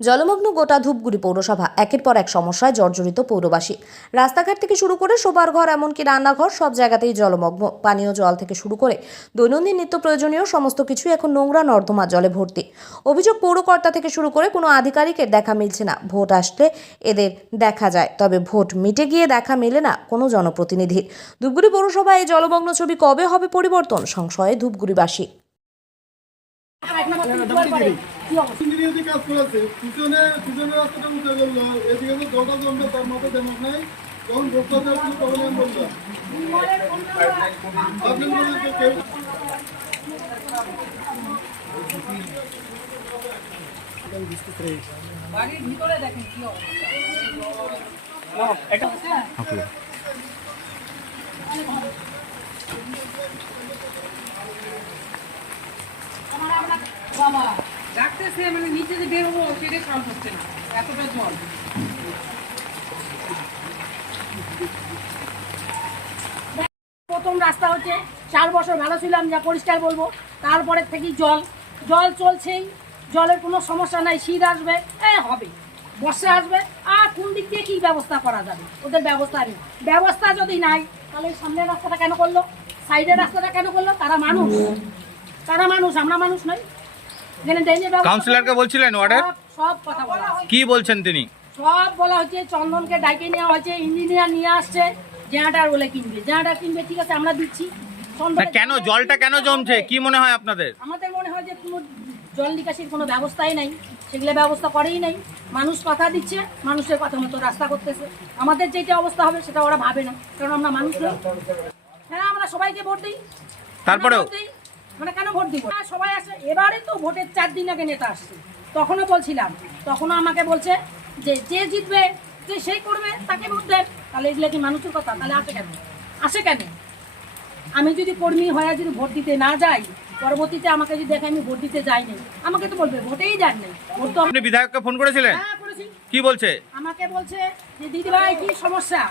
জলমগ্ন গোটা ধূপগুড়ি পৌরসভা একের পর এক সমস্যায় জর্জরিত পৌরবাসী। রাস্তাঘাট থেকে শুরু করে শোবার ঘর এমনকি রান্নাঘর সব জায়গাতেই জলমগ্ন। পানীয় জল থেকে শুরু করে দৈনন্দিন নিত্য প্রয়োজনীয় সমস্ত কিছুই এখন নোংরা নর্দমা জলে ভর্তি। অভিযোগ পৌরকর্তা থেকে শুরু করে কোনো আধিকারিকের দেখা মিলছে না। ভোট আসলে এদের দেখা যায়, তবে ভোট মিটে গিয়ে দেখা মেলে না কোনো জনপ্রতিনিধির। ধূপগুড়ি পৌরসভায় এই জলমগ্ন ছবি কবে হবে পরিবর্তন, সংশয়ে ধূপগুড়িবাসী। কাজ করেছে পিছনে রাস্তাটা উঠে গেল, এদিকে তো দরকার জমবে, তার মতো দেমক নাই। তখন ভোক্তা তখন আমি বললাম আপনি কেউ বাড়ির ভিতরে দেখেন কি বাবা ডাকতেছে, মানে নিচে যে বেরোবো সেটাই কাউন্ট হচ্ছে না, এতটা জল। প্রথম রাস্তা হচ্ছে 4 বছর ভালো ছিলাম, যা পরিষ্কার বলবো। তারপরে থেকে জল চলছেই, জলের কোনো সমস্যা নাই। শীত আসবে হবে, বর্ষা আসবে, আর কোন দিক দিয়ে কী ব্যবস্থা করা যাবে? ওদের ব্যবস্থা নেই। ব্যবস্থা যদি নাই তাহলে সামনের রাস্তাটা কেন করলো, সাইডের রাস্তাটা কেন করলো? তারা মানুষ, আমরা মানুষ নই। কাউন্সিলরকে বলছিলেন ওয়ার্ডের সব কথা বলা, কি বলছেন তিনি? সব বলা হচ্ছে। চন্দনকে ডাইকে নেওয়া হয়েছে, ইঞ্জিনিয়ার নিয়ে আসছে, জেনারেটর বলে কিনবে, জেনারেটর কিনবে, ঠিক আছে আমরা দিচ্ছি। কেন জলটা কেন জমছে কি মনে হয় আপনাদের? আমাদের মনে হয় যে কোনো জল নিকাশির কোনো ব্যবস্থাই নাই, সেগুলো ব্যবস্থা করেই নাই। মানুষ কথা দিচ্ছে, মানুষের কথা মতো রাস্তা করতেছে। আমাদের যেটা অবস্থা হবে সেটা ওরা ভাবে না, কারণ আমরা মানুষ নই। হ্যাঁ, আমরা সবাইকে ভোট দিই, তারপরেও মানে কেন ভোট দিব? সবাই আসে। এবারে তো ভোটের 4 দিন আগে নেতা আসছে, তখনও বলছিলাম, তখনও আমাকে বলছে যে জিতবে, যে সেই করবে তাকে ভোট দেন। তাহলে এগুলো কি মানুষের কথা? তাহলে আসে কেন? আমি যদি কর্মী হয়ে যদি ভোট দিতে না যাই, পরবর্তীতে আমাকে যদি দেখে আমি ভোট দিতে যাইনি, আমাকে তো বলবে ভোটেই যান নাই। ভোট তো আপনি বিধায়ককে ফোন করেছিলেন? হ্যাঁ করেছি। কি বলছে? আমাকে বলছে যে দিদিভাই কি সমস্যা।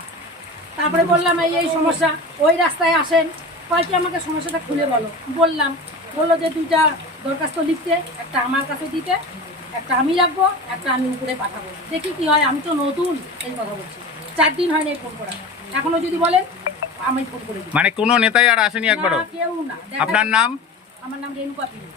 তারপরে বললাম এই সমস্যা, ওই রাস্তায় আসেন, কয়েকটি আমাকে সমস্যাটা খুলে বললাম। বললো যে 2টা দরখাস্ত লিখতে, একটা আমার কাছে দিতে, একটা আমি রাখবো, একটা আমি উপরে পাঠাবো, দেখি কি হয়। আমি তো নতুন, এই কথা বলছি। 4 দিন হয়নি ফোন করা, এখনো যদি বলেন আমি ফোন করে দিই। মানে কোনো নেতাই আর আসেনি একবারও? কেউ না। আপনার নাম? আমার নাম রেণুকা পিড়ি।